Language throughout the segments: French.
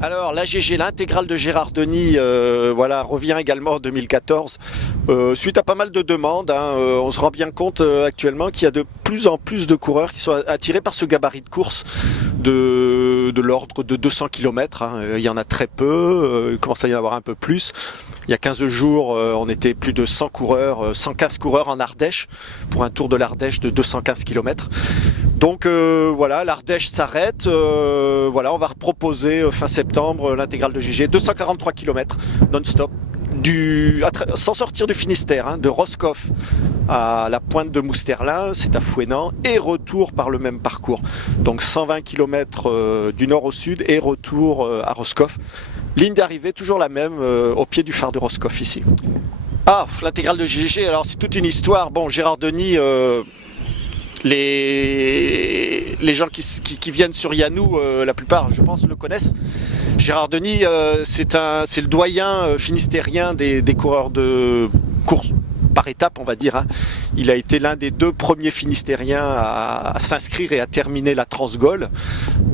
Alors l'AGG, l'intégrale de Gérard Denis, voilà, revient également en 2014. Suite à pas mal de demandes, hein, on se rend bien compte actuellement qu'il y a de plus en plus de coureurs qui sont attirés par ce gabarit de course de l'ordre de 200 km. Hein. Il y en a très peu, il commence à y en avoir un peu plus. Il y a 15 jours, on était plus de 100 coureurs, 115 coureurs en Ardèche, pour un tour de l'Ardèche de 215 km. Donc voilà, l'Ardèche s'arrête. Voilà, on va reproposer fin septembre l'intégrale de GG, 243 km non-stop, sans sortir du Finistère, hein, de Roscoff à la pointe de Mousterlin, c'est à Fouesnant, et retour par le même parcours. Donc 120 km du nord au sud et retour à Roscoff. Ligne d'arrivée toujours la même, au pied du phare de Roscoff ici. Ah, l'intégrale de GG, alors c'est toute une histoire. Bon, Gérard Denis... les gens qui viennent sur Yanou, la plupart, je pense, le connaissent. Gérard Denis, c'est le doyen finistérien des coureurs de course par étapes, on va dire. Hein. Il a été l'un des 2 premiers finistériens à s'inscrire et à terminer la Transgol.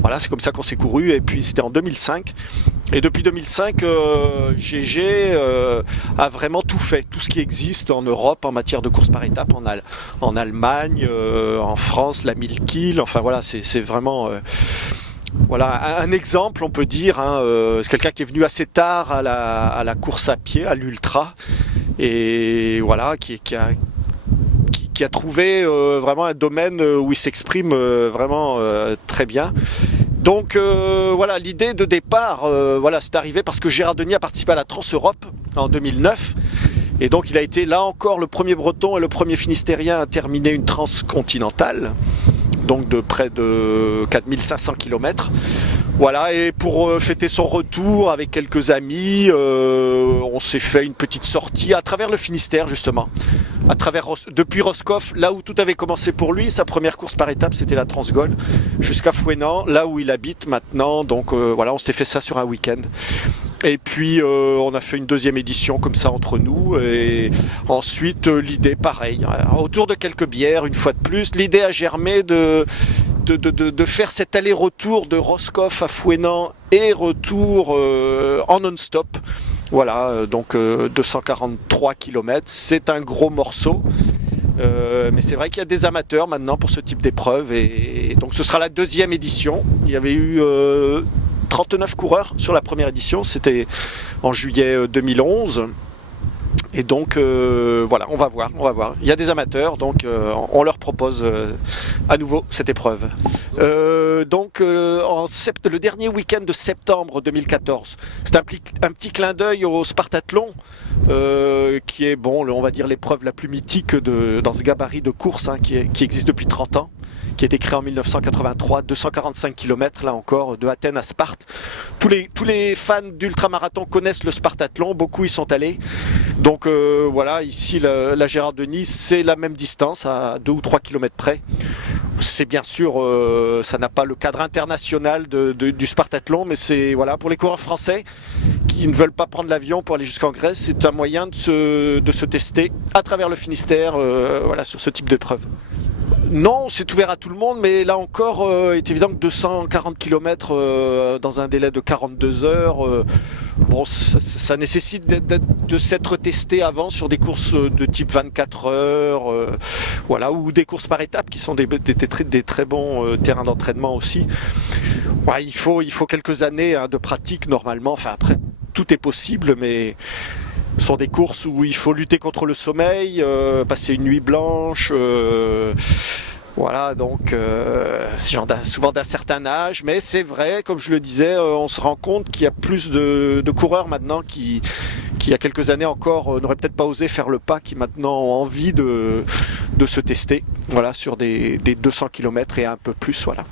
Voilà, c'est comme ça qu'on s'est couru. Et puis c'était en 2005. Et depuis 2005, GG a vraiment tout fait, tout ce qui existe en Europe en matière de course par étapes, en Allemagne, en France, la 1000 kills, enfin voilà, c'est vraiment voilà, un exemple, on peut dire. Hein, c'est quelqu'un qui est venu assez tard à la course à pied, à l'ultra, et voilà, qui a trouvé vraiment un domaine où il s'exprime vraiment très bien. Donc voilà, l'idée de départ, voilà, c'est arrivé parce que Gérard Denis a participé à la Trans-Europe en 2009. Et donc il a été là encore le premier breton et le premier finistérien à terminer une transcontinentale, donc de près de 4500 km. Voilà, et pour fêter son retour avec quelques amis, on s'est fait une petite sortie à travers le Finistère justement. Depuis Roscoff, là où tout avait commencé pour lui, sa première course par étape c'était la Transgol, jusqu'à Fouesnant, là où il habite maintenant. Donc voilà, on s'était fait ça sur un week-end. Et puis on a fait une deuxième édition comme ça entre nous. Et ensuite l'idée pareil, autour de quelques bières une fois de plus, l'idée a germé de faire cet aller-retour de Roscoff à Fouesnant et retour en non-stop. Voilà, donc 243 km, c'est un gros morceau. Mais c'est vrai qu'il y a des amateurs maintenant pour ce type d'épreuve. Et donc ce sera la deuxième édition. Il y avait eu 39 coureurs sur la première édition, c'était en juillet 2011. Et donc voilà, on va voir. Il y a des amateurs, donc on leur propose à nouveau cette épreuve. Le dernier week-end de septembre 2014, c'est un petit clin d'œil au Spartathlon, qui est, bon, on va dire l'épreuve la plus mythique dans ce gabarit de course, hein, qui existe depuis 30 ans. Qui a été créé en 1983, 245 km là encore, de Athènes à Sparte. Tous les fans d'ultramarathon connaissent le Spartathlon, beaucoup y sont allés. Donc voilà, ici la Gérard Denis, c'est la même distance, à 2 ou 3 km près. C'est bien sûr, ça n'a pas le cadre international du Spartathlon, mais c'est, voilà, pour les coureurs français qui ne veulent pas prendre l'avion pour aller jusqu'en Grèce, c'est un moyen de se tester à travers le Finistère, voilà, sur ce type d'épreuve. Non, c'est ouvert à tout le monde, mais là encore, il est évident que 240 km dans un délai de 42 heures, bon, ça nécessite de s'être testé avant sur des courses de type 24 heures, voilà, ou des courses par étapes qui sont des très bons terrains d'entraînement aussi. Ouais, il faut quelques années, hein, de pratique normalement. Enfin, après, tout est possible, mais ce sont des courses où il faut lutter contre le sommeil, passer une nuit blanche. Voilà, donc souvent d'un certain âge, mais c'est vrai, comme je le disais, on se rend compte qu'il y a plus de coureurs maintenant qui il y a quelques années encore n'auraient peut-être pas osé faire le pas, qui maintenant ont envie de se tester, voilà, sur des 200 km et un peu plus, voilà.